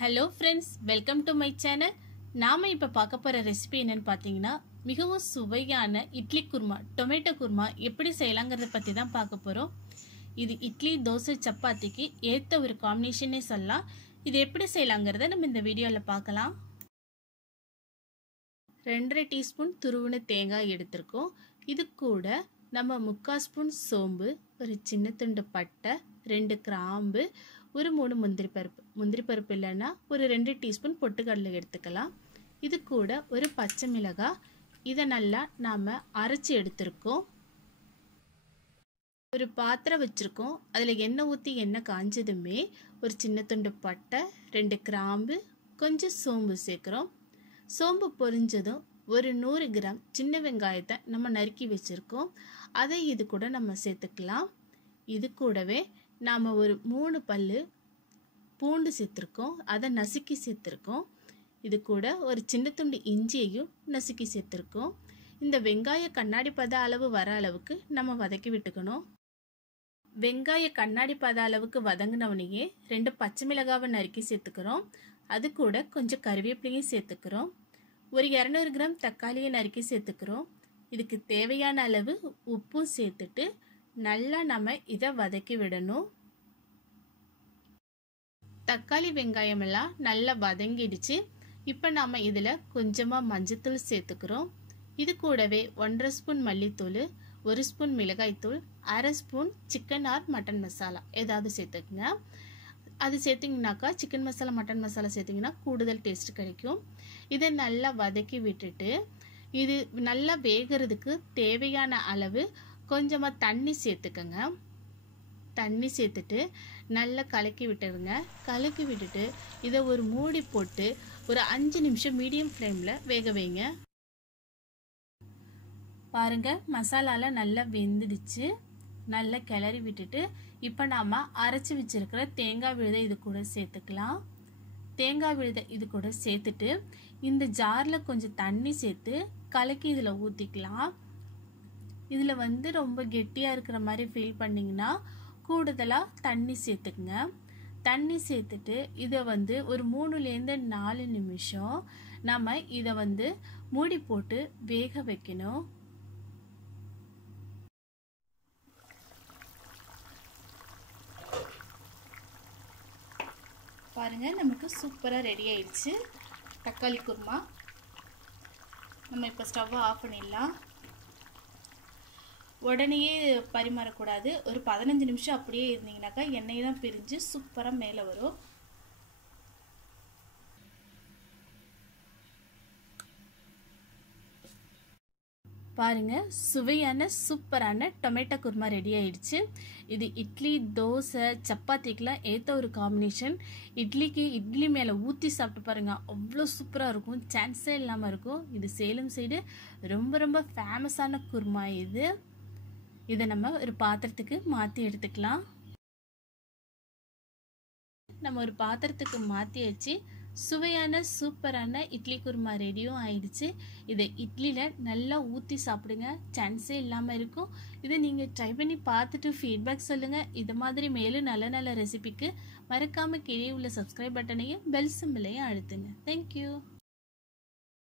Hello friends welcome to my channel நாம இப்போ பார்க்க போகிற ரெசிபி என்னன்னு பார்த்தீங்கன்னா மிகவும் சுவையான இட்லி குருமா டொமேட்டோ குருமா எப்படி செய்யலாங்கிறத பற்றி தான் பார்க்க போகிறோம் இது இட்லி தோசை சப்பாத்திக்கு ஏற்ற ஒரு காம்பினேஷனே சொல்லலாம். இது எப்படி செய்யலாங்கிறத நம்ம இந்த வீடியோவில் பார்க்கலாம். ரெண்டரை டீஸ்பூன் துருவுன தேங்காய் எடுத்திருக்கோம். இது கூட நம்ம முக்கால் ஸ்பூன் சோம்பு ஒரு சின்ன துண்டு பட்டை ரெண்டு கிராம்பு ஒரு மூணு முந்திரி பருப்பு. முந்திரி பருப்பு இல்லைன்னா ஒரு ரெண்டு டீஸ்பூன் பொட்டுக்கடலை எடுத்துக்கலாம். இது கூட ஒரு பச்சை மிளகாய். இதை நல்லா நாம் அரைச்சி எடுத்திருக்கோம். ஒரு பாத்திரம் வச்சுருக்கோம். அதில் எண்ணெய் ஊற்றி எண்ணெய் காஞ்சதுமே ஒரு சின்ன துண்டு பட்டை ரெண்டு கிராம்பு கொஞ்சம் சோம்பு சேர்க்குறோம். சோம்பு பொரிஞ்சதும் ஒரு நூறு கிராம் சின்ன வெங்காயத்தை நம்ம நறுக்கி வச்சுருக்கோம். அதை இது கூட நம்ம சேர்த்துக்கலாம். இது கூடவே நாம் ஒரு மூணு பல் பூண்டு சேர்த்துருக்கோம் அதை நசுக்கி சேர்த்துருக்கோம். இது கூட ஒரு சின்ன துண்டு இஞ்சியையும் நசுக்கி சேர்த்துருக்கோம். இந்த வெங்காய கண்ணாடி பத அளவு வர அளவுக்கு நம்ம வதக்கி விட்டுக்கணும். வெங்காய கண்ணாடி பத அளவுக்கு வதங்கினவனையே ரெண்டு பச்சை மிளகாவை நறுக்கி சேர்த்துக்கிறோம். அது கூட கொஞ்சம் கருவேப்பிலையும் சேர்த்துக்கிறோம். ஒரு இரநூறு கிராம் தக்காளியை நறுக்கி சேர்த்துக்கிறோம். இதுக்கு தேவையான அளவு உப்பும் சேர்த்துட்டு நல்லா நம்ம இதை வதக்கி விடணும். தக்காளி வெங்காயம் எல்லாம் நல்லா வதங்கிடுச்சு. இப்போ நம்ம இதில் கொஞ்சமாக மஞ்சத்தூள் சேர்த்துக்கிறோம். இது கூடவே ஒன்றரை ஸ்பூன் மல்லித்தூள் ஒரு ஸ்பூன் மிளகாய்த்தூள் அரை spoon chicken or mutton masala. ஏதாவது சேர்த்துக்குங்க. அது சேர்த்திங்கனாக்கா சிக்கன் மசாலா மட்டன் மசாலா சேர்த்திங்கன்னா கூடுதல் டேஸ்ட் கிடைக்கும். இதை நல்லா வதக்கி விட்டுட்டு இது நல்லா வேகிறதுக்கு தேவையான அளவு கொஞ்சமாக தண்ணி சேர்த்துக்கங்க. தண்ணி சேர்த்துட்டு நல்லா கலக்கி விட்டுருங்க. கலக்கி விட்டுட்டு இதை ஒரு மூடி போட்டு ஒரு அஞ்சு நிமிஷம் மீடியம் ஃப்ளேமில் வேக வைங்க. பாருங்க மசாலாலாம் நல்லா வெந்துடுச்சு. நல்லா கிளறி விட்டுட்டு இப்போ நாம் அரைச்சி வச்சிருக்கிற தேங்காய் விழுதை இது கூட சேர்த்துக்கலாம். தேங்காய் விழுதை இது கூட சேர்த்துட்டு இந்த ஜாரில் கொஞ்சம் தண்ணி சேர்த்து கலக்கி இதில் ஊற்றிக்கலாம் இதில் வந்து ரொம்ப கெட்டியாக இருக்கிற மாதிரி ஃபீல் பண்ணிங்கன்னா கூடுதலாக தண்ணி சேர்த்துக்குங்க. தண்ணி சேர்த்துட்டு இதை வந்து ஒரு மூணுலேருந்து நாலு நிமிஷம் நம்ம இதை வந்து மூடி போட்டு வேக வைக்கணும். பாருங்க நமக்கு சூப்பராக ரெடி ஆயிடுச்சு. தக்காளி குருமா. நம்ம இப்போ ஸ்டவ்வை ஆஃப் பண்ணிடலாம். உடனேயே பரிமாறக்கூடாது. ஒரு பதினஞ்சு நிமிஷம் அப்படியே இருந்தீங்கனாக்கா எண்ணெய் தான் பிரிஞ்சு சூப்பராக மேலே வரும். பாருங்க சுவையான சூப்பரான டொமேட்டோ குருமா ரெடி ஆயிடுச்சு. இது இட்லி தோசை சப்பாத்திக்கெலாம் ஏற்ற ஒரு காம்பினேஷன் இட்லிக்கு இட்லி மேலே ஊற்றி சாப்பிட்டு பாருங்கள் அவ்வளோ சூப்பராக இருக்கும். சான்ஸே இல்லாமல் இருக்கும். இது சேலம் சைடு ரொம்ப ரொம்ப ஃபேமஸான குருமா இது. இதை நம்ம ஒரு பாத்திரத்துக்கு மாற்றி எடுத்துக்கலாம். நம்ம ஒரு பாத்திரத்துக்கு மாற்றி வச்சு சுவையான சூப்பரான இட்லி குருமா ரெடியும் ஆயிடுச்சு. இதை இட்லியில் நல்லா ஊற்றி சாப்பிடுங்க. சான்ஸே இல்லாமல் இருக்கும். இதை நீங்கள் ட்ரை பண்ணி பார்த்துட்டு ஃபீட்பேக் சொல்லுங்கள் இது மாதிரி மேலும் நல்ல நல்ல ரெசிபிக்கு மறக்காமல் கீழே உள்ள சப்ஸ்கிரைப் பட்டனையும் பெல் சிம்பிளையும் அழுத்துங்க. தேங்க்யூ